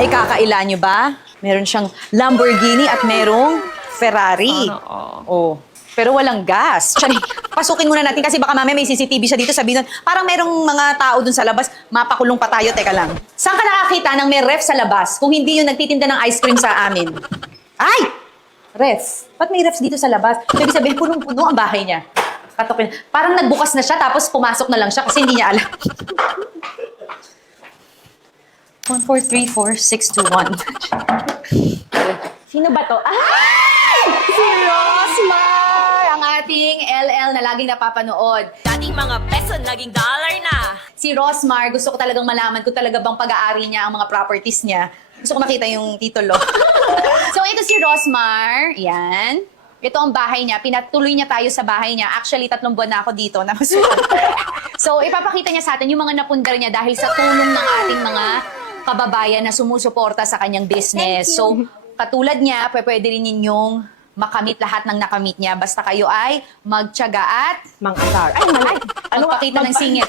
Maikakaila nyo ba? Meron siyang Lamborghini at merong Ferrari. Oh. Pero walang gas. Tsari, pasukin muna natin kasi baka mamaya may CCTV siya dito. Sabihin nun, parang merong mga tao dun sa labas, mapakulong pa tayo. Teka lang. Saan ka nakakita ng may ref sa labas kung hindi yung nagtitinda ng ice cream sa amin? Ay! Ref. Ba't may refs dito sa labas? Ibig sabihin, punong-puno ang bahay niya. Katokin. Parang nagbukas na siya tapos pumasok na lang siya kasi hindi niya alam. 1, 4, 3, 4, 6, 2, 1. Sino ba to? Ay! Si Rosmar! Ang ating LL na laging napapanood. Dating mga peso, naging dollar na. Si Rosmar, gusto ko talagang malaman kung talaga bang pag-aari niya ang mga properties niya. Gusto ko makita yung titulo. So, ito si Rosmar. Yan. Ito ang bahay niya. Pinatuloy niya tayo sa bahay niya. Actually, 3 buwan na ako dito. So, ipapakita niya sa atin yung mga napundar niya dahil sa tulong ng ating mga kababayan na sumusuporta sa kanyang business. So, katulad niya, pwede rin ninyong makamit lahat ng nakamit niya. Basta kayo ay magtiyaga at Mang-asar. Ay, mali. magpakita ng singit.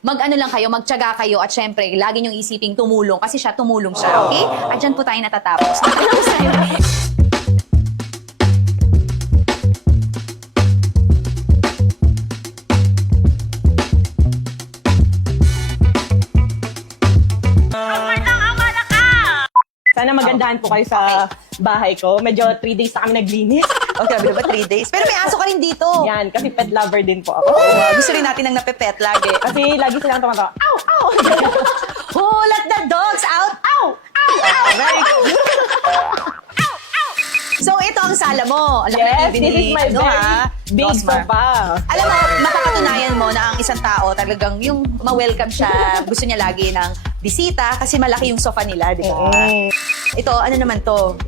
Mag-ano lang kayo, magtiyaga kayo at syempre, lagi niyong isiping tumulong kasi siya, tumulong siya. Okay? At dyan po tayo natatapos. Sana magandahan po kayo sa bahay ko. Medyo 3 days na kami naglinis. Oh, grabe na ba? 3 days? Pero may aso ka rin dito. Yan, kasi pet lover din po ako. Gusto rin natin ng napepet lagi. Kasi lagi silang tumatawa, ow, ow! Oh, let the dogs out! Ow! Ow! Ow! Very So, ito ang sala mo. Alam Yes, this is my very big Rosmar. sofa. Alam mo, mapapatunayan mo na ang isang tao talagang yung ma-welcome siya. Gusto niya lagi ng bisita kasi malaki yung sofa nila, di ba? Ito, ano naman to?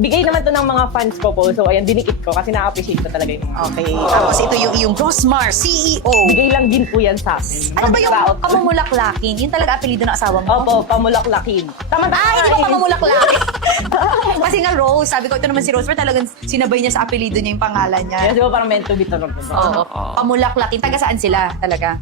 Bigay naman to ng mga fans ko po. So, ayan, dinikit ko kasi na-appreciate ko talaga yung mga. Okay. Tapos ito yung iyong Rosmar, CEO. Bigay lang din po yan sa akin. Ano ba yung Pamulaklakin? pamumulaklakin? Yun talaga apelido ng asawa mo? Opo, pamulaklakin. Tama ba? Ay, hindi ba pamumulaklakin? Kasi nga Rose, sabi ko, ito naman si Rose, pero talagang sinabay niya sa apelido niya yung pangalan niya. Yes, di ba parang meant to be talaga. Oo. Pamulaklakin. Taga saan sila talaga?